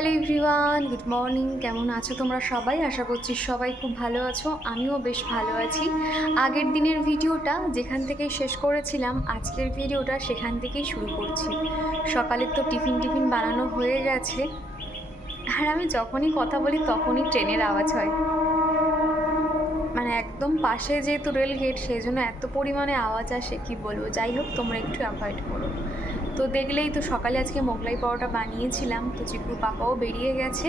Hello everyone, good morning. কেমন আছো তোমরা সবাই? আশা করছি সবাই খুব ভালো আছো। আমিও বেশ ভালো আছি। আগের দিনের ভিডিওটা যেখান থেকে শেষ করেছিলাম, আজকের ভিডিওটা সেখান থেকেই শুরু করছি। সকালের তো টিফিন টিফিন বানানো হয়ে গেছে। আর আমি যখনই কথা বলি তখনই ট্রেনের আওয়াজ হয়। মানে একদম পাশে যেহেতু রেল গেট সেই জন্য এত পরিমাণে আওয়াজ আসে, কি বলব? যাই হোক, তোমরা একটু অ্যাভয়েড করো। তো দেখলেই তো সকালে আজকে মোগলাই পরোটা বানিয়েছিলাম, তো চিকুর পাপাও বেরিয়ে গেছে।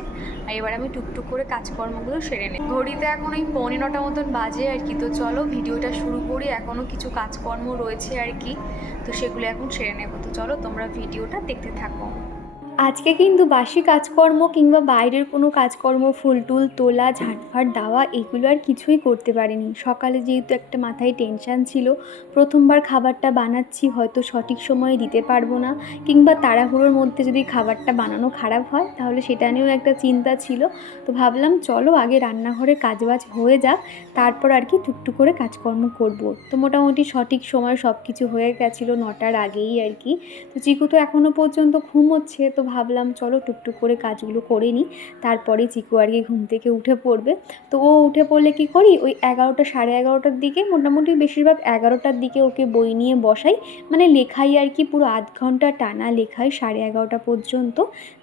আর এবার আমি টুকটুক করে কাজকর্মগুলো সেরে নেই ঘড়িতে এখন ওই পৌনে নটা মতন বাজে আর কি, তো চলো ভিডিওটা শুরু করি। এখনও কিছু কাজকর্ম রয়েছে আর কি, তো সেগুলো এখন সেরে নেব। তো চলো তোমরা ভিডিওটা দেখতে থাকো। আজকে কিন্তু বাসি কাজকর্ম কিংবা বাইরের কোনো কাজকর্ম, ফুল টুল, তোলা, ঝাঁটফাট, দেওয়া, এগুলো আর কিছুই করতে পারিনি। সকালে যেহেতু একটা মাথায় টেনশান ছিল, প্রথমবার খাবারটা বানাচ্ছি হয়তো সঠিক সময়ে দিতে পারব না, কিংবা তাড়াহুড়োর মধ্যে যদি খাবারটা বানানো খারাপ হয়, তাহলে সেটা নিয়েও একটা চিন্তা ছিল। তো ভাবলাম, চলো আগে রান্নাঘরে কাজবাজ হয়ে যাক, তারপর আর কি টুকটুক করে কাজকর্ম করব। তো মোটামুটি সঠিক সময় সব কিছু হয়ে গেছিল নটার আগেই আর কি। তো চিকু তো এখনও পর্যন্ত ঘুমোচ্ছে, তো ভাবলাম, চলো টুকটুক করে কাজগুলো করে নিই, তারপরে চিকু আর কি ঘুম থেকে উঠে পড়বে। তো ও উঠে পড়লে কি করি, ওই এগারোটা সাড়ে এগারোটার দিকে, মোটামুটি বেশিরভাগ এগারোটার দিকে ওকে বই নিয়ে বসাই। মানে লেখাই আর কি, পুরো আধ ঘণ্টা টানা লেখাই সাড়ে এগারোটা পর্যন্ত।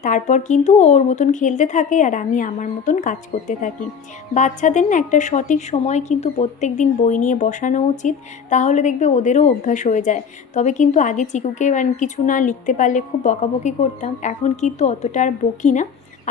তারপর কিন্তু ওর মতন খেলতে থাকে আর আমি আমার মতন কাজ করতে থাকি। বাচ্চাদের না একটা সঠিক সময় কিন্তু প্রত্যেক দিন বই নিয়ে বসানো উচিত, তাহলে দেখবে ওদেরও অভ্যাস হয়ে যায়। তবে কিন্তু আগে চিকুকে মানে কিছু না লিখতে পারলে খুব বকাবকি করতাম। এখন কিন্তু অতটা আর বকি না।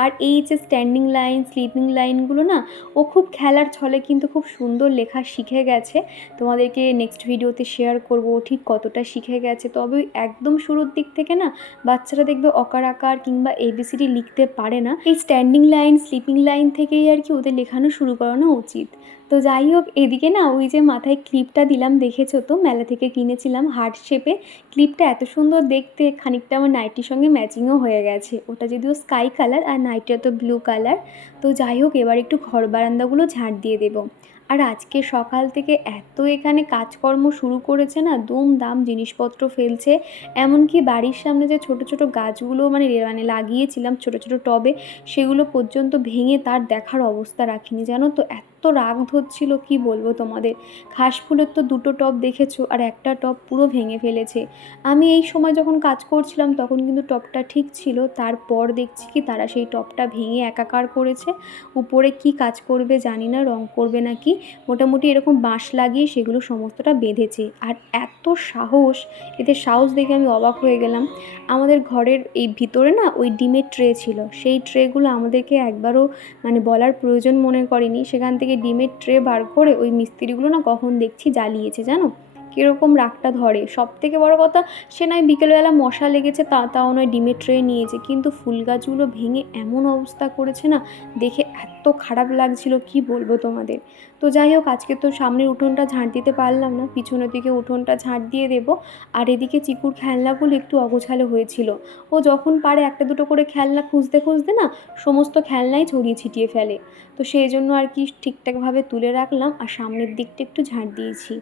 আর এই যে স্ট্যান্ডিং লাইন স্লিপিং লাইনগুলো না, ও খুব খেলার ছলে কিন্তু খুব সুন্দর লেখা শিখে গেছে। তোমাদেরকে নেক্সট ভিডিওতে শেয়ার করব ঠিক কতটা শিখে গেছে। তবে একদম শুরুর দিক থেকে না, বাচ্চারা দেখবে অকার আকার কিংবা এবিসিডি লিখতে পারে না। এই স্ট্যান্ডিং লাইন স্লিপিং লাইন থেকেই আর কি ওদের লেখানো শুরু করানো উচিত। তো যাই হোক, এদিকে না ওই যে মাথায় ক্লিপটা দিলাম, দেখেছ তো? মেলা থেকে কিনেছিলাম হার্ট শেপে। ক্লিপটা এত সুন্দর দেখতে, খানিকটা আমার নাইটির সঙ্গে ম্যাচিংও হয়ে গেছে। ওটা যদিও স্কাই কালার আর নাইটিটা তো ব্লু কালার। তো যাই হোক, এবার একটু ঘর বারান্দাগুলো ঝাঁট দিয়ে দেবো। আর আজকে সকাল থেকে এত এখানে কাজকর্ম শুরু করেছে না দুম দাম জিনিসপত্র ফেলছে। এমনকি বাড়ির সামনে যে ছোট ছোট গাছগুলো মানে মানে লাগিয়েছিলাম ছোট ছোট টবে, সেগুলো পর্যন্ত ভেঙে তার দেখার অবস্থা রাখিনি, জানো তো? এত রাগ ধরছিল কি বলব তোমাদের? ঘাস ফুলের তো দুটো টব দেখেছ আর একটা টব পুরো ভেঙে ফেলেছে। আমি এই সময় যখন কাজ করছিলাম তখন কিন্তু টবটা ঠিক ছিল, তারপর দেখছি কি তারা সেই টবটা ভেঙে একাকার করেছে। উপরে কি কাজ করবে জানি না, রং করবে না কি, মোটামুটি এরকম বাঁশ লাগিয়ে সেগুলো সমস্তটা বেঁধেছে। আর এত সাহস এদের সাহস দেখে আমি অবাক হয়ে গেলাম। আমাদের ঘরের এই ভিতরে না ওই ডিমের ট্রে ছিল, সেই ট্রেগুলো আমাদেরকে একবারও মানে বলার প্রয়োজন মনে করেনি। সেখান থেকে ডিমের ট্রে বার করে ওই মিস্ত্রিগুলো না কখন দেখছি জ্বালিয়েছে জানো? কীরকম রাগটা ধরে। সব থেকে বড় কথা, সে নয় বিকেলবেলা মশা লেগেছে, তা, তাও নয় ডিমের ট্রে নিয়েছে। কিন্তু ফুল গাছগুলো ভেঙে এমন অবস্থা করেছে না, দেখে এত খারাপ লাগছিল, কি বলব তোমাদের? তো যাই হোক, আজকে তো সামনের উঠোনটা ঝাঁট দিতে পারলাম না পিছনের দিকে উঠোনটা ঝাঁট দিয়ে দেবো। আর এদিকে চিকুর খেলনাগুলো একটু অগোছালো হয়েছিল। ও যখন পারে একটা দুটো করে খেলনা খুঁজতে খুঁজতে না, সমস্ত খেলনাই ছড়িয়ে ছিটিয়ে ফেলে। তো সেই জন্য আর কি ঠিকঠাকভাবে তুলে রাখলাম, আর সামনের দিকটা একটু ঝাঁট দিয়েছি।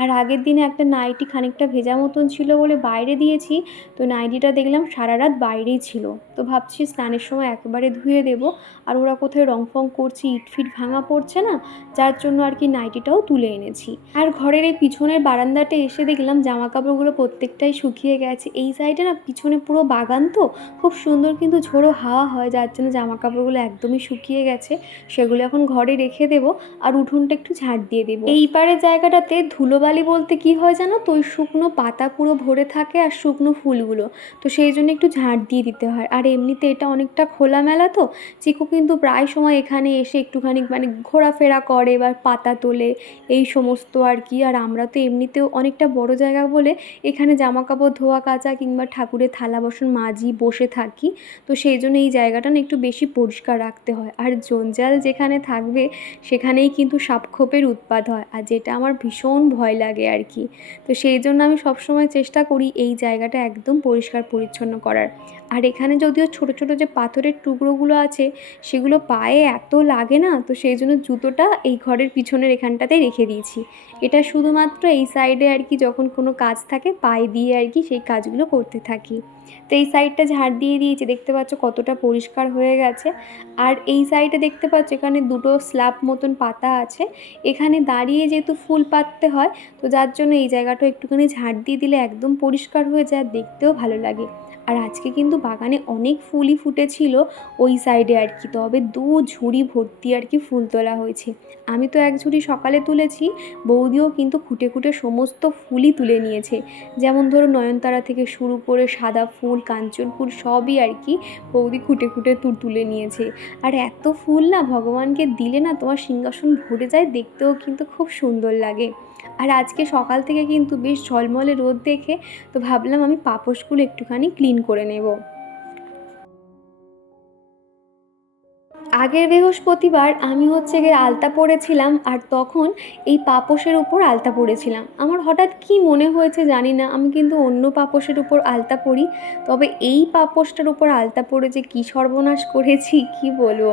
আর আগের দিনে একটা নাইটি খানিকটা ভেজা মতন ছিল বলে বাইরে দিয়েছি, তো নাইটিটা দেখলাম সারা রাত বাইরেই ছিল। তো ভাবছি স্নানের সময় একেবারে ধুয়ে দেবো, আর ওরা কোথায় রং ফং করছে, ইটফিট ভাঙা পড়ছে না, যার জন্য আর কি নাইটিটাও তুলে এনেছি। আর ঘরের এই পিছনের বারান্দাতে এসে দেখলাম জামা কাপড়গুলো প্রত্যেকটাই শুকিয়ে গেছে। এই সাইডে না পিছনে পুরো বাগান তো, খুব সুন্দর কিন্তু ঝোড়ো হাওয়া হয়, যার জন্য জামা কাপড়গুলো একদমই শুকিয়ে গেছে। সেগুলো এখন ঘরে রেখে দেবো, আর উঠোনটা একটু ঝাড় দিয়ে দেবো। এই পাড়ের জায়গাটাতে ধুলোবালি বলতে কি হয় জানো? তো ওই শুকনো পাতা পুরো ভরে থাকে আর শুকনো ফুলগুলো। তো সেই জন্য একটু ঝাড় দিয়ে দিতে হয়। আর এমনিতে এটা অনেকটা খোলামেলা তো। চিকু কিন্তু প্রায় সময় এখানে এসে একটুখানি মানে ঘোরাফেরা করে বা পাতা তোলে, এই সমস্ত আর কি। আর আমরা তো এমনিতেও অনেকটা বড় জায়গা বলে এখানে জামা কাপড় ধোয়া কাচা কিংবা ঠাকুরের থালা বাসন মাজি বসে থাকি। তো সেই জন্য এই জায়গাটা না একটু বেশি পরিষ্কার রাখতে হয়। আর জঞ্জাল যেখানে থাকবে সেখানেই কিন্তু সাপখোপের উৎপাদ হয়। আর যেটা আমার ভীষণ ভয় ভয় লাগে আর কি। তো সেই জন্য আমি সবসময় চেষ্টা করি এই জায়গাটা একদম পরিষ্কার পরিচ্ছন্ন করার। আর এখানে যদিও ছোট ছোট যে পাথরের টুকরোগুলো আছে, সেগুলো পায়ে এত লাগে না, তো সেই জন্য জুতোটা এই ঘরের পিছনের এখানটাতে রেখে দিয়েছি। এটা শুধুমাত্র এই সাইডে আর কি যখন কোনো কাজ থাকে, পায়ে দিয়ে আর কি সেই কাজগুলো করতে থাকি। তো এই সাইডটা ঝাড় দিয়ে দিয়েছি, দেখতে পাচ্ছ কতটা পরিষ্কার হয়ে গেছে। আর এই সাইডে দেখতে পাচ্ছ এখানে দুটো স্ল্যাব মতন পাতা আছে। এখানে দাঁড়িয়ে যেহেতু ফুল পাততে হয়, তো যার জন্য এই জায়গাটা একটুখানি ঝাড় দিয়ে দিলে একদম পরিষ্কার হয়ে যায়, দেখতেও ভালো লাগে। আর আজকে কিন্তু বাগানে অনেক ফুলই ফুটেছিল ওই সাইডে আর কি। তবে দু ঝুড়ি ভর্তি আর কি ফুল তোলা হয়েছে। আমি তো এক ঝুড়ি সকালে তুলেছি, বৌদিও কিন্তু খুঁটে খুঁটে সমস্ত ফুলই তুলে নিয়েছে। যেমন ধরো নয়নতারা থেকে শুরু করে সাদা ফুল, কাঞ্চন ফুল সবই আর কি বৌদি খুঁটে খুঁটে তুল তুলে নিয়েছে। আর এত ফুল না ভগবানকে দিলে না তোমার সিংহাসন ভরে যায়, দেখতেও কিন্তু খুব সুন্দর লাগে। আর আজকে সকাল থেকে কিন্তু বেশ ঝলমলে রোদ দেখে তো ভাবলাম আমি পাপোশগুলো একটুখানি ক্লিন করে নেব। আগের বৃহস্পতিবার আমি হচ্ছে গিয়ে আলতা পরেছিলাম আর তখন এই পাপোশের উপর আলতা পরেছিলাম। আমার হঠাৎ কি মনে হয়েছে জানি না, আমি কিন্তু অন্য পাপোশের উপর আলতা পরি। তবে এই পাপোশটার উপর আলতা পরে যে কী সর্বনাশ করেছি, কি বলব?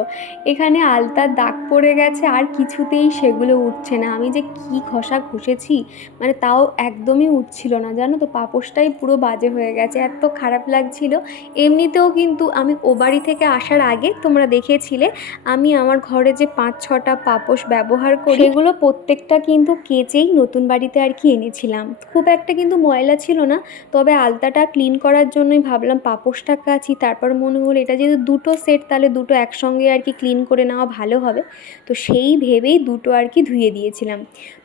এখানে আলতার দাগ পড়ে গেছে, আর কিছুতেই সেগুলো উঠছে না। আমি যে কি ঘষা ঘষেছি মানে তাও একদমই উঠছিল না। জানো তো, পাপোশটাই পুরো বাজে হয়ে গেছে, এত খারাপ লাগছিল। এমনিতেও কিন্তু আমি ও বাড়ি থেকে আসার আগে তোমরা দেখেছিলে আমি আমার ঘরে যে পাঁচ, ছটা পাপোশ ব্যবহার করি এগুলো প্রত্যেকটা কিন্তু কেচেই নতুন বাড়িতে আর কি এনেছিলাম। খুব একটা কিন্তু ময়লা ছিল না, তবে আলতাটা ক্লিন করার জন্যই ভাবলাম পাপোশটা কাছি তারপর মনে হলো এটা যেহেতু দুটো সেট তাহলে দুটো একসঙ্গে আর কি ক্লিন করে নেওয়া ভালো হবে। তো সেই ভেবেই দুটো আর কি ধুয়ে দিয়েছিলাম।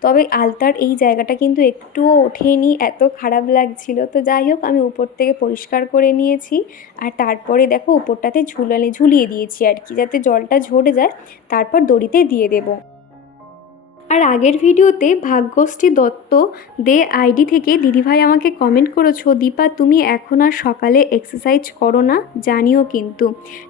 তবে আলতার এই জায়গাটা কিন্তু একটুও ওঠেনি, এত খারাপ লাগছিল। তো যাই হোক, আমি উপর থেকে পরিষ্কার করে নিয়েছি, আর তারপরে দেখো উপরটাতে ঝুলালে, ঝুলিয়ে দিয়েছি আর কি, যাতে জলটা ঝরে যায় তারপর দড়িতে দিয়ে দেবো। আর আগের ভিডিওতে ভাগ্যশ্রী দত্ত দে আইডি থেকে দিদিভাই আমাকে কমেন্ট করেছ, দীপা, তুমি এখন আর সকালে এক্সারসাইজ করো না, জানিও কিন্তু।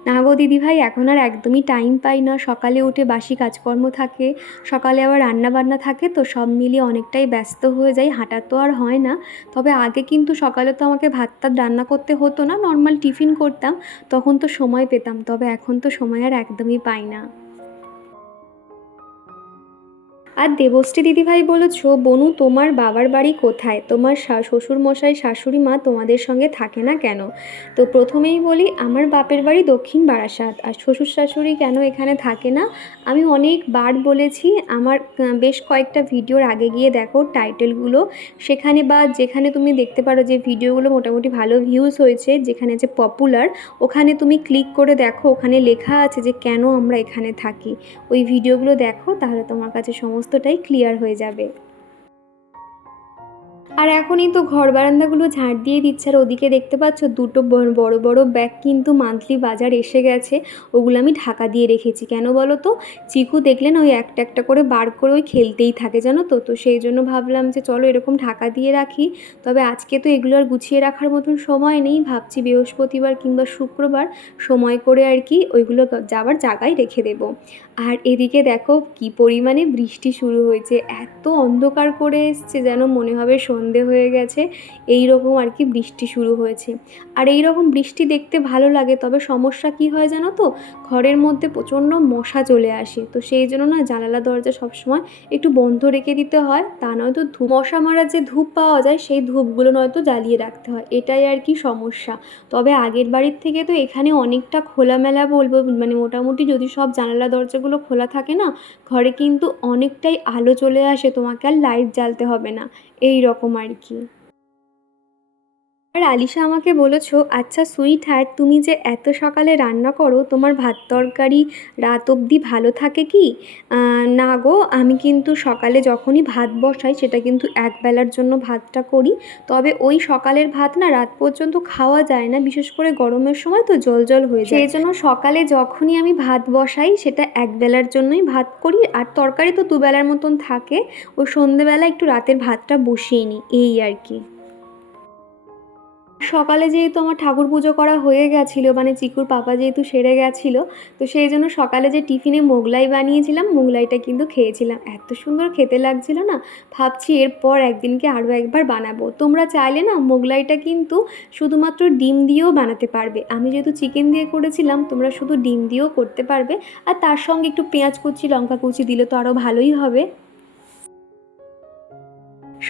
না গো দিদিভাই, এখন আর একদমই টাইম পাই না, সকালে উঠে বাসি কাজকর্ম থাকে, সকালে আবার রান্না বান্না থাকে, তো সব মিলিয়ে অনেকটাই ব্যস্ত হয়ে যাই, হাঁটা তো আর হয় না। তবে আগে কিন্তু সকালে তো আমাকে ভাত টাত রান্না করতে হতো না নর্মাল টিফিন করতাম, তখন তো সময় পেতাম, তবে এখন তো সময় আর একদমই পাই না। আর দেবশ্রী দিদিভাই বলেছ, বনু, তোমার বাবার বাড়ি কোথায়? তোমার শ্বশুর মশাই শাশুড়ি মা তোমাদের সঙ্গে থাকে না কেন? তো প্রথমেই বলি, আমার বাপের বাড়ি দক্ষিণ বারাসাত। আর শ্বশুর শাশুড়ি কেন এখানে থাকে না? আমি অনেকবার বলেছি, আমার বেশ কয়েকটা ভিডিওর আগে গিয়ে দেখো টাইটেলগুলো। সেখানে বা যেখানে তুমি দেখতে পারো যে ভিডিওগুলো মোটামুটি ভালো ভিউজ হয়েছে, যেখানে যে পপুলার ওখানে তুমি ক্লিক করে দেখো, ওখানে লেখা আছে যে কেন আমরা এখানে থাকি। ওই ভিডিওগুলো দেখো, তাহলে তোমার কাছে সমস্তটাই ক্লিয়ার হয়ে যাবে। আর এখনই তো ঘর বারান্দাগুলো ঝাড় দিয়ে দিচ্ছে। আর ওদিকে দেখতে পাচ্ছ দুটো বড় বড় ব্যাগ কিন্তু মান্থলি বাজার এসে গেছে। ওগুলো আমি ঢাকা দিয়ে রেখেছি। কেন বলো তো? চিকু দেখলেন ওই একটা একটা করে বার করে ওই খেলতেই থাকে, জানো তো? তো সেই জন্য ভাবলাম যে চলো এরকম ঢাকা দিয়ে রাখি। তবে আজকে তো এগুলো আর গুছিয়ে রাখার মতন সময় নেই। ভাবছি বৃহস্পতিবার কিংবা শুক্রবার সময় করে আর কি ওইগুলো যাওয়ার জায়গায় রেখে দেবো। আর এদিকে দেখো কি পরিমাণে বৃষ্টি শুরু হয়েছে। এত অন্ধকার করে এসছে যেন মনে হবে সন্ধে হয়ে গেছে এই রকম আর কি বৃষ্টি শুরু হয়েছে। আর এই রকম বৃষ্টি দেখতে ভালো লাগে, তবে সমস্যা কি হয় জানো তো? ঘরের মধ্যে প্রচণ্ড মশা চলে আসে, তো সেই জন্য না জানালা দরজা সবসময় একটু বন্ধ রেখে দিতে হয়, তা নয়তো ধূপ, মশা মারার যে ধূপ পাওয়া যায়, সেই ধূপগুলো নয়তো জ্বালিয়ে রাখতে হয়, এটাই আর কি সমস্যা। তবে আগের বাড়ির থেকে তো এখানে অনেকটা খোলামেলা বলব মানে মোটামুটি যদি সব জানালা দরজাগুলো খোলা থাকে না, ঘরে কিন্তু অনেকটাই আলো চলে আসে, তোমাকে আর লাইট জ্বালতে হবে না। এই রকম আর কি। আর আলিশা আমাকে বলেছ আচ্ছা সুইট হার্ট তুমি যে এত সকালে রান্না করো, তোমার ভাত তরকারি রাত অবধি ভালো থাকে কি? না গো, আমি কিন্তু সকালে যখনই ভাত বসাই, সেটা কিন্তু একবেলার জন্য ভাতটা করি। তবে ওই সকালের ভাত না রাত পর্যন্ত খাওয়া যায় না, বিশেষ করে গরমের সময় তো জল জল হয়ে যায়। সেই জন্য সকালে যখনই আমি ভাত বসাই, সেটা একবেলার জন্যই ভাত করি। আর তরকারি তো দুবেলার মতন থাকে, ও সন্ধেবেলা একটু রাতের ভাতটা বসিয়ে নিই, এই আর কি। সকালে যেহেতু আমার ঠাকুর পুজো করা হয়ে গেছিল মানে চিকুর পাপা যেহেতু সেরে গেছিল, তো সেই জন্য সকালে যে টিফিনে মোগলাই বানিয়েছিলাম, মোগলাইটা কিন্তু খেয়েছিলাম। এত সুন্দর খেতে লাগছিল না? ভাবছি এরপর একদিনকে আরও একবার বানাবো। তোমরা চাইলে না, মোগলাইটা কিন্তু শুধুমাত্র ডিম দিয়েও বানাতে পারবে। আমি যেহেতু চিকেন দিয়ে করেছিলাম, তোমরা শুধু ডিম দিয়েও করতে পারবে। আর তার সঙ্গে একটু পেঁয়াজ কুচি, লঙ্কা কুচি দিলে তো আরও ভালোই হবে।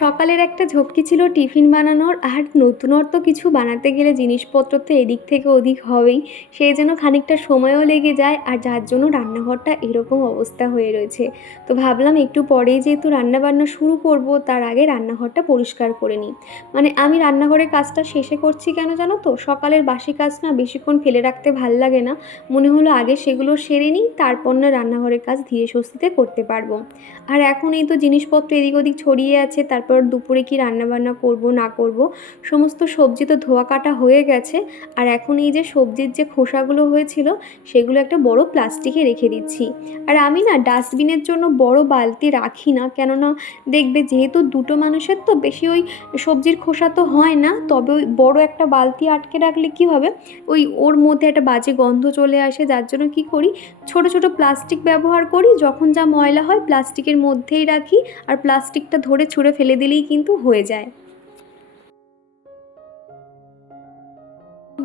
সকালের একটা ঝক্কি ছিল টিফিন বানানোর, আর নতুনত্ব কিছু বানাতে গেলে জিনিসপত্র তো এদিক থেকে ওদিক হবেই। সেই জন্য খানিকটা সময়ও লেগে যায়, আর যার জন্য রান্নাঘরটা এরকম অবস্থা হয়ে রয়েছে। তো ভাবলাম একটু পরেই যেহেতু রান্নাবান্না শুরু করব, তার আগে রান্নাঘরটা পরিষ্কার করে নিই। মানে আমি রান্নাঘরের কাজটা শেষে করছি কেন জানো তো? সকালের বাসি কাজ না বেশিক্ষণ ফেলে রাখতে ভালো লাগে না। মনে হলো আগে সেগুলো সেরে নিই, তারপর না রান্নাঘরের কাজ ধীরে স্বস্তিতে করতে পারব। আর এখন এই তো জিনিসপত্র এদিক ওদিক ছড়িয়ে আছে তারপর দুপুরে কি রান্নাবান্না করব, না করব, সমস্ত সবজি তো ধোয়া কাটা হয়ে গেছে। আর এখন এই যে সবজির যে খোসাগুলো হয়েছিল, সেগুলো একটা বড় প্লাস্টিকে রেখে দিচ্ছি। আর আমি না ডাস্টবিনের জন্য বড় বালতি রাখি না, কেননা দেখবে যেহেতু দুটো মানুষের তো বেশি ওই সবজির খোসা তো হয় না, তবে ওই বড় একটা বালতি আটকে রাখলে কি হবে? ওই ওর মধ্যে একটা বাজে গন্ধ চলে আসে, যার জন্য কি করি? ছোট ছোট প্লাস্টিক ব্যবহার করি, যখন যা ময়লা হয় প্লাস্টিকের মধ্যেই রাখি, আর প্লাস্টিকটা ধরে ছুঁড়ে ফেলে দিলেই কিন্তু হয়ে যায়।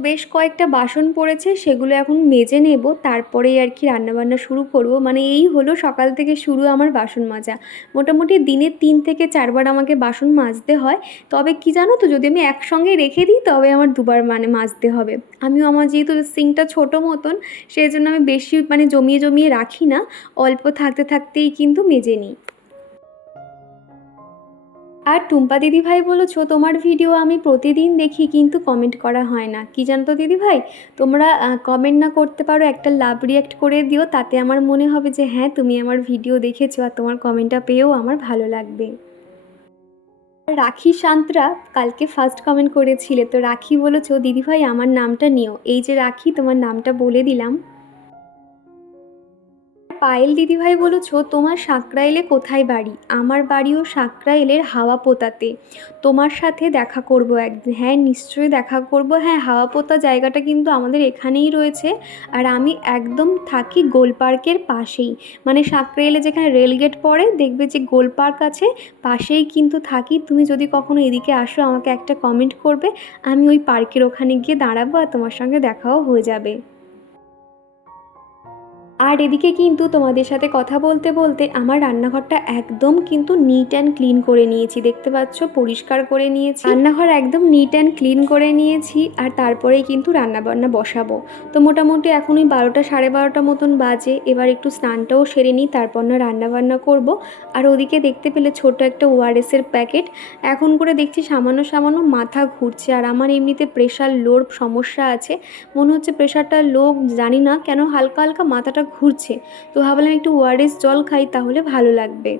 বেশ কয়েকটা বাসন পড়েছে, সেগুলো এখন মেজে নেব, তারপরেই আর কি রান্নাবান্না শুরু করব। মানে এই হলো সকাল থেকে শুরু আমার বাসন মাজা। মোটামুটি দিনে তিন থেকে চারবার আমাকে বাসন মাজতে হয়। তবে কি জানো তো, যদি আমি একসঙ্গে রেখে দিই, তবে আমার দুবার মানে মাজতে হবে। আমিও আমার যেহেতু সিঙ্কটা ছোটো মতন সেই জন্য আমি বেশি মানে জমিয়ে জমিয়ে রাখি না, অল্প থাকতে থাকতেই কিন্তু মেজে নিই। আর টুম্পা দিদিভাই বলেছ, তোমার ভিডিও আমি প্রতিদিন দেখি, কিন্তু কমেন্ট করা হয় না। কি জানতো দিদিভাই? তোমরা কমেন্ট না করতে পারো, একটা লাভ রিয়াক্ট করে দিও, তাতে আমার মনে হবে যে হ্যাঁ তুমি আমার ভিডিও দেখেছ আর তোমার কমেন্টটা পেয়েও আমার ভালো লাগবে। রাখি শান্তরা কালকে ফার্স্ট কমেন্ট করেছিলে, তো রাখি বলেছ, দিদিভাই, আমার নামটা নিও। এই যে রাখি, তোমার নামটা বলে দিলাম। পায়েল দিদিভাই বলেছ, তোমার সাঁকরাইলে কোথায় বাড়ি? আমার বাড়িও সাঁকরাইলের হাওয়া পোতাতে। তোমার সাথে দেখা করব একদিন। হ্যাঁ নিশ্চয়ই দেখা করব। হ্যাঁ হাওয়া পোতা জায়গাটা কিন্তু আমাদের এখানেই রয়েছে। আর আমি একদম থাকি গোল পার্কের পাশেই। মানে সাঁকরাইলে যেখানে রেলগেট পড়ে, দেখবে যে গোল পার্ক আছে, পাশেই কিন্তু থাকি। তুমি যদি কখনো এদিকে আসো, আমাকে একটা কমেন্ট করবে। আমি ওই পার্কের ওখানে গিয়ে দাঁড়াবো আর তোমার সঙ্গে দেখাও হয়ে যাবে। আর এদিকে কিন্তু তোমাদের সাথে কথা বলতে বলতে আমার রান্নাঘরটা একদম কিন্তু নিট অ্যান্ড ক্লিন করে নিয়েছি। দেখতে পাচ্ছ? পরিষ্কার করে নিয়েছি। রান্নাঘর একদম নিট অ্যান্ড ক্লিন করে নিয়েছি আর তারপরেই কিন্তু রান্নাবান্না বসাবো। তো মোটামুটি এখন ওই বারোটা সাড়ে বারোটা মতন বাজে। এবার একটু স্নানটাও সেরে নিই, তারপর না রান্নাবান্না করব। আর ওদিকে দেখতে পেলে ছোট একটা ওআরএসের প্যাকেট। এখন করে দেখছি সামান্য সামান্য মাথা ঘুরছে আর আমার এমনিতে প্রেশার লোর সমস্যা আছে। মনে হচ্ছে প্রেশারটা লো জানি না। কেন হালকা হালকা মাথাটা ঘুরছে। তো ভাবলাম একটু ওয়ারেস জল খাই, তাহলে ভালো লাগবে।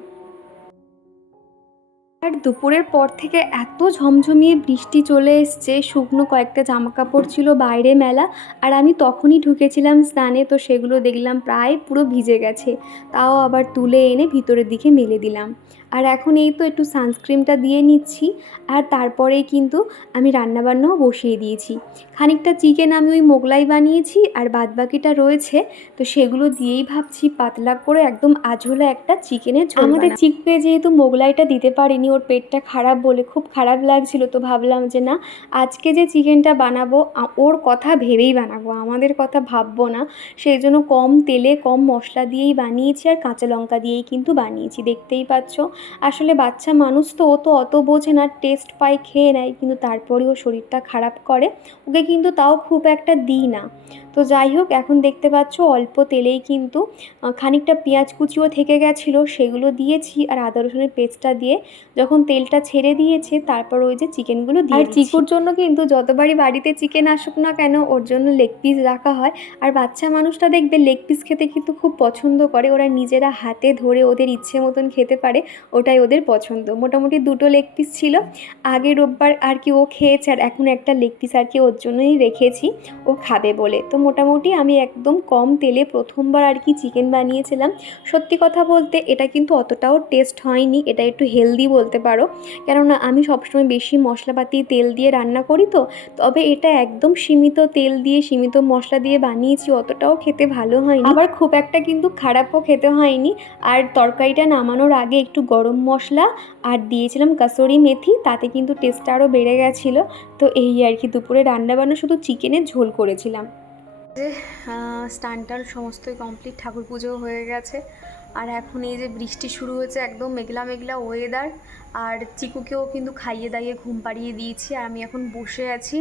আর দুপুরের পর থেকে এত ঝমঝমিয়ে বৃষ্টি চলে এসছে, শুকনো কয়েকটা জামা কাপড় ছিল বাইরে মেলা, আর আমি তখনই ঢুকেছিলাম স্নানে, তো সেগুলো দেখলাম প্রায় পুরো ভিজে গেছে। তাও আবার তুলে এনে ভিতরের দিকে মেলে দিলাম। আর এখন এই তো একটু সানস্ক্রিনটা দিয়ে নিচ্ছি আর তারপরেই কিন্তু আমি রান্নাবান্নাও বসিয়ে দিয়েছি। খানিকটা চিকেন আমি ওই মোগলাই বানিয়েছি আর বাদবাকিটা রয়েছে তো সেগুলো দিয়েই ভাবছি পাতলা করে একদম আঝোলা একটা চিকেনের ঝোল আমাদের চিকপে যেহেতু মোগলাইটা দিতে পারিনি ওর পেটটা খারাপ বলে খুব খারাপ লাগছিল তো ভাবলাম যে না আজকে যে চিকেনটা বানাবো ওর কথা ভেবেই বানাবো আমাদের কথা ভাববো না। সেই জন্য কম তেলে কম মশলা দিয়েই বানিয়েছি আর কাঁচা লঙ্কা দিয়েই কিন্তু বানিয়েছি দেখতেই পাচ্ছ। আসলে বাচ্চা মানুষ তো ও তো অত বোঝে না টেস্ট পায় খেয়ে নেয় কিন্তু তারপরেও শরীরটা খারাপ করে। ওকে কিন্তু তাও খুব একটা দিই না। তো যাই হোক এখন দেখতে পাচ্ছ অল্প তেলেই কিন্তু খানিকটা পেঁয়াজ কুচিও থেকে গেছিল সেগুলো দিয়েছি আর আদা রসুনের পেস্টটা দিয়ে যখন তেলটা ছেড়ে দিয়েছে তারপর ওই যে চিকেনগুলো দিয়ে আর চিকুর জন্য কিন্তু যতবারই বাড়িতে চিকেন আসুক না কেন ওর জন্য লেগ পিস রাখা হয়। আর বাচ্চা মানুষটা দেখবে লেগ পিস খেতে কিন্তু খুব পছন্দ করে ওরা নিজেরা হাতে ধরে ওদের ইচ্ছে মতন খেতে পারে। ওটাই ওদের পছন্দ। মোটামুটি দুটো লেগ পিস ছিল। আগে রোববার আর কি ও খেয়েছে আর এখন একটা লেগ পিস আর কি ওর জন্যই রেখেছি, ও খাবে বলে। তো মোটামুটি আমি একদম কম তেলে প্রথমবার আর কি চিকেন বানিয়েছিলাম। সত্যি কথা বলতে এটা কিন্তু অতটাও টেস্ট হয়নি, এটা একটু হেলদি বলতে পারো। কেননা আমি সবসময় বেশি মশলাপাতি তেল দিয়ে রান্না করি তো, তবে এটা একদম সীমিত তেল দিয়ে, সীমিত মশলা দিয়ে বানিয়েছি, অতটাও খেতে ভালো হয়নি। আবার খুব একটা কিন্তু খারাপও খেতে হয়নি। আর তরকারিটা নামানোর আগে একটু গরম মশলা আর দিয়েছিলাম কাসুরি মেথি, তাতে কিন্তু টেস্টটা আরও বেড়ে গেছিল। তো এই আর কি, দুপুরে রান্না বান্না শুধু চিকেনের ঝোল করেছিলাম। স্টান টান সমস্তই কমপ্লিট ঠাকুর পুজো হয়ে গেছে। আর এখন এই যে বৃষ্টি শুরু হয়েছে, একদম মেঘলা মেঘলা ওয়েদার আর চিকুকেও কিন্তু খাইয়ে দাইয়ে ঘুম পাড়িয়ে দিয়েছি, আর আমি এখন বসে আছি।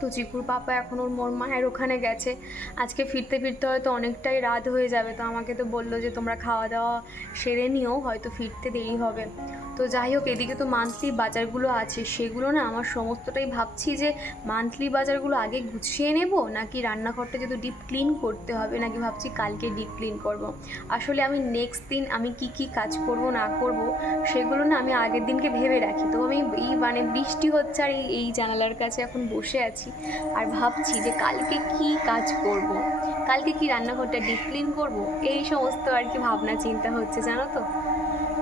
তো চিকুর পাপা এখন ওর মোর মায়ের ওখানে গেছে। আজকে ফিরতে ফিরতে হয়তো অনেকটাই রাত হয়ে যাবে, তো আমাকে তো বলল যে তোমরা খাওয়া দাওয়া সেরে নিও, হয়তো ফিরতে দেরি হবে। তো যাই হোক, এদিকে তো মান্থলি বাজারগুলো আছে, সেগুলো না আমার সমস্তটাই ভাবছি যে মান্থলি বাজারগুলো আগে গুছিয়ে নেব, নাকি রান্নাঘরটা যেহেতু ডিপ ক্লিন করতে হবে, নাকি ভাবছি কালকে ডিপ ক্লিন করব। আসলে আমি নেক্সট দিন আমি কি কি কাজ করব, না করব, সেগুলো না আমি আগের দিনকে ভেবে রাখি। তো আমি এই মানে বৃষ্টি হচ্ছে আর এই- এই জানালার কাছে এখন বসে আছি। আর ভাবছি যে কালকে কি কাজ করব। কালকে কি রান্নাঘরটা ডিপ ক্লিন করব? এই সমস্ত আর কি ভাবনা চিন্তা হচ্ছে, জানো তো?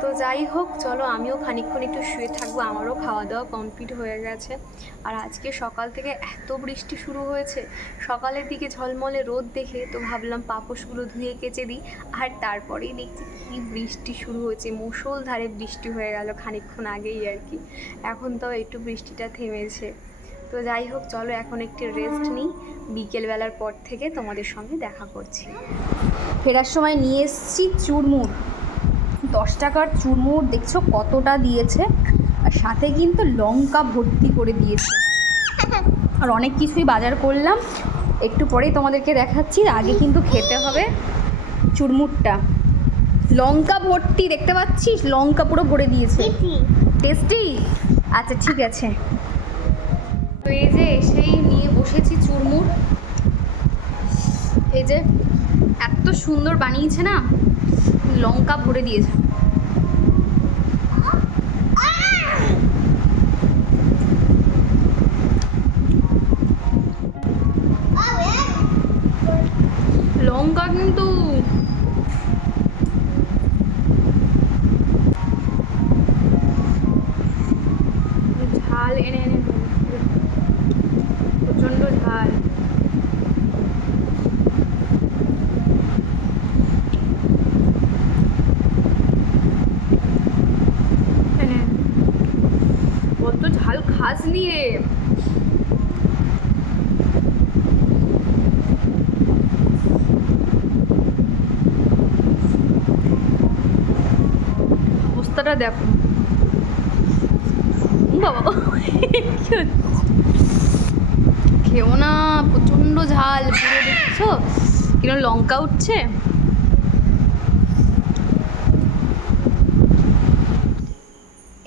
তো যাই হোক, চলো আমিও খানিকক্ষণ একটু শুয়ে থাকব, আমারও খাওয়া দাওয়া কমপ্লিট হয়ে গেছে। আর আজকে সকাল থেকে এত বৃষ্টি শুরু হয়েছে, সকালের দিকে ঝলমলে রোদ দেখে তো ভাবলাম পাপোশগুলো ধুয়ে কেচে দিই, আর তারপরেই দেখছি কী বৃষ্টি শুরু হয়েছে, মুষলধারে বৃষ্টি হয়ে গেল খানিকক্ষণ আগেই আর কি। এখন তো একটু বৃষ্টিটা থেমেছে। তো যাই হোক চলো এখন একটু রেস্ট নিই। বিকেলবেলার পর থেকে তোমাদের সঙ্গে দেখা করছি। ফেরার সময় নিয়ে এসেছি চুরমুর। দশ টাকার চুরমুর দেখছ কতটা দিয়েছে? আর সাথে কিন্তু লঙ্কা ভর্তি করে দিয়েছে। আর অনেক কিছুই বাজার করলাম। একটু পরেই তোমাদেরকে দেখাচ্ছি আগে কিন্তু খেতে হবে চুরমুরটা। লঙ্কা ভর্তি দেখতে পাচ্ছিস? লঙ্কা পুরো ভরে দিয়েছে। টেস্টি আচ্ছা ঠিক আছে। তো এই যে এসেই নিয়ে বসেছি চুরমুর। এই যে, এত সুন্দর বানিয়েছে না, লঙ্কা ভরে দিয়েছে। লঙ্কা কিন্তু ঝাল এনে এনে দেবে। প্রচণ্ড ঝাল এনে। কত ঝাল খাসনি রে অবস্থাটা দেখো। বাবা খেও না, প্রচণ্ড ঝাল দেখছ? লঙ্কা উঠছে?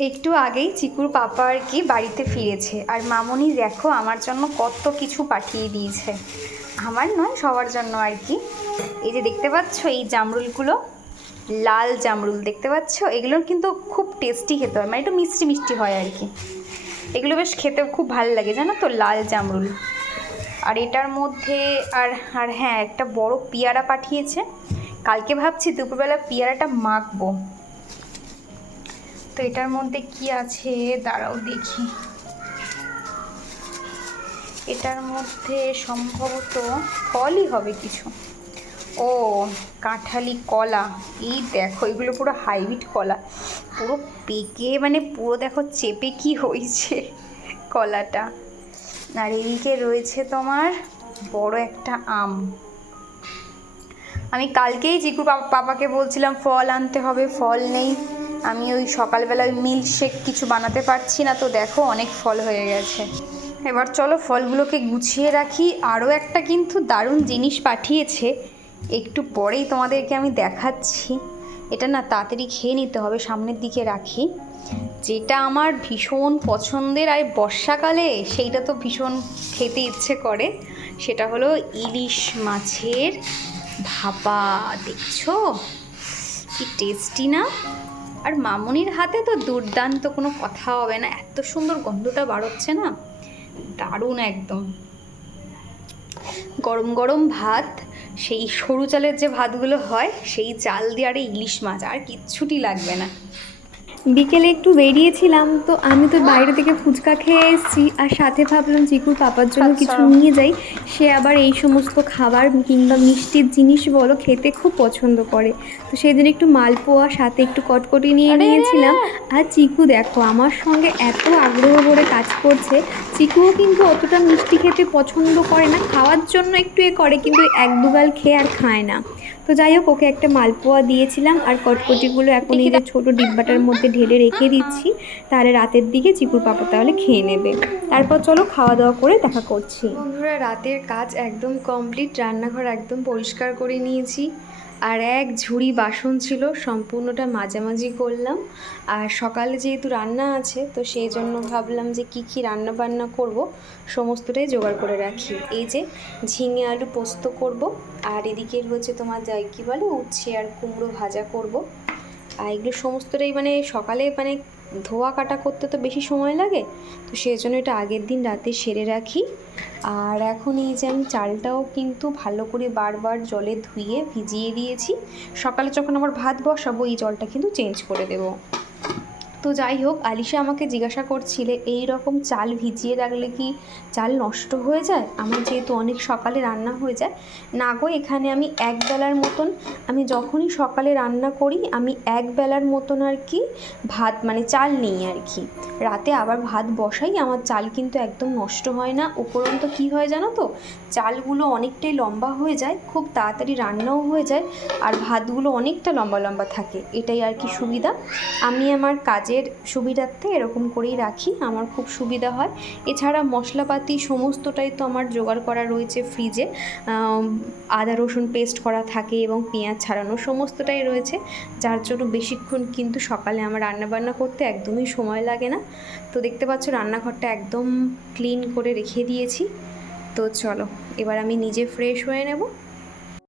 একটু আগেই চিকুর পাপা আর কি বাড়িতে ফিরেছে। আর মামনি দেখো, আমার জন্য কত কিছু পাঠিয়ে দিয়েছে। আমার নয়, সবার জন্য আর কি। এই যে দেখতে পাচ্ছ, এই জামরুলগুলো? লাল জামরুল দেখতে পাচ্ছ? এগুলোর কিন্তু খুব টেস্টি খেতে হয়। মানে একটু মিষ্টি মিষ্টি হয় আর কি। এগুলো বেশ খেতে খুব ভালো লাগে, জানো তো, লাল জামরুল। আর এটার মধ্যে আর আর হ্যাঁ একটা বড় পেয়ারা পাঠিয়েছে। কালকে ভাবছি দুপুরবেলা পেয়ারাটা মাখবো। তো এটার মধ্যে কি আছে? দাঁড়াও দেখি। এটার মধ্যে সম্ভবত ফলই হবে কিছু। ও, কাঁঠালি কলা। এই দেখো, এগুলো পুরো হাইব্রিড কলা। পুরো পেকে মানে পুরো দেখো চেপে কি হয়েছে কলাটা। আর এদিকে রয়েছে তোমার বড় একটা আম। আমি কালকেই পাপা- পাপাকে বলছিলাম, ফল আনতে হবে, ফল নেই। আমি ওই সকালবেলা ওই মিল্কশেক কিছু বানাতে পারছি না, তো দেখো অনেক ফল হয়ে গেছে। এবার চলো ফলগুলোকে গুছিয়ে রাখি। আরও একটা কিন্তু দারুণ জিনিস পাঠিয়েছে। একটু পরেই তোমাদেরকে আমি দেখাচ্ছি। এটা না তাড়াতাড়ি খেয়ে নিতে হবে, সামনের দিকে রাখি। যেটা আমার ভীষণ পছন্দের আর বর্ষাকালে সেইটা তো ভীষণ খেতে ইচ্ছে করে। সেটা হলো ইলিশ মাছের ভাপা, দেখছ? কি টেস্টি না? আর মামুনির হাতে তো দুর্দান্ত, কোনো কথা হবে না। এত সুন্দর গন্ধটা বাড়চ্ছে না? দারুণ একদম। গরম গরম ভাত সেই সরু চালের যে ভাতগুলো হয়, সেই চাল দিয়ে আর ইলিশ মাছ, আর কিচ্ছুটি লাগবে না। বিকেলে একটু বেরিয়েছিলাম তো আমি তো বাইরে থেকে ফুচকা খেয়ে এসেছি আর সাথে ভাবলাম চিকুর পাপার জন্য কিছু আচ্ছা। নিয়ে যাই। সে আবার এই সমস্ত খাবার কিংবা মিষ্টির জিনিস বলো খেতে খুব পছন্দ করে। তো সেই দিন একটু মালপোয়া সাথে একটু কটকটি নিয়ে নিয়েছিলাম। আর চিকু দেখো আমার সঙ্গে এত আগ্রহ করে কাজ করছে। চিকুও কিন্তু অতটা মিষ্টি খেতে পছন্দ করে না খাওয়ার জন্য একটু এ করে কিন্তু এক দুগাল খেয়ে আর খায় না। তো যাই হোক, ওকে একটা মালপোয়া দিয়েছিলাম আর কটকটিগুলো এখন এই ছোটো ডিব্বাটার মধ্যে ঢেলে রেখে দিচ্ছি। তাহলে রাতের দিকে চিকুর পাপা তাহলে খেয়ে নেবে। তারপর চলো খাওয়া দাওয়া করে দেখা করছি। রাতের কাজ একদম কমপ্লিট রান্নাঘর একদম পরিষ্কার করে নিয়েছি। আর এক ঝুড়ি বাসন ছিল, সম্পূর্ণটা মাঝামাঝি করলাম। আর সকালে যেহেতু রান্না আছে, তো সেই জন্য ভাবলাম যে কি কি রান্না বান্না করব, সমস্তটাই জোগাড় করে রাখি। এই যে ঝিঙে আলু পোস্ত করব, আর এদিকে হচ্ছে তোমার যাই কি বলে, উচ্ছে আর কুমড়ো ভাজা করব। আর এগুলো সমস্তটাই মানে সকালে মানে ধোয়া কাটা করতে তো বেশি সময় লাগে, তো সেই জন্য এটা আগের দিন রাতে সেরে রাখি। আর এখন এই যে আমি চালটাও কিন্তু ভালো করে বারবার জলে ধুয়ে ভিজিয়ে দিয়েছি। সকালে যখন আবার ভাত বসাবো, এই জলটা কিন্তু চেঞ্জ করে দেবো। তো যাই হোক, আলিশা আমাকে জিজ্ঞাসা করছিলে, এই রকম চাল ভিজিয়ে রাখলে কি চাল নষ্ট হয়ে যায়? আমার যেহেতু অনেক সকালে রান্না হয়ে যায়, না গো, এখানে আমি এক বেলার মতন, আমি যখনই সকালে রান্না করি, আমি এক বেলার মতন আর কি ভাত মানে চাল নিই আর কি। রাতে আবার ভাত বসাই, আমার চাল কিন্তু একদম নষ্ট হয় না। উপরন্ত কি হয় জানো তো, চালগুলো অনেকটাই লম্বা হয়ে যায়, খুব তাড়াতাড়ি রান্নাও হয়ে যায়, আর ভাতগুলো অনেকটা লম্বা লম্বা থাকে, এটাই আর কি সুবিধা। আমি আমার কাজের সুবিধার্থে এরকম করেই রাখি, আমার খুব সুবিধা হয়। এছাড়া মশলাপাতি সমস্তটাই তো আমার জোগাড় করা রয়েছে ফ্রিজে আদা, রসুন পেস্ট করা থাকে এবং পেঁয়াজ ছাড়ানো সমস্তটাই রয়েছে। যার জন্য বেশিক্ষণ কিন্তু সকালে আমার রান্নাবান্না করতে একদমই সময় লাগে না। তো দেখতে পাচ্ছ রান্নাঘরটা একদম ক্লিন করে রেখে দিয়েছি। তো চলো, এবার আমি নিজে ফ্রেশ হয়ে নেব।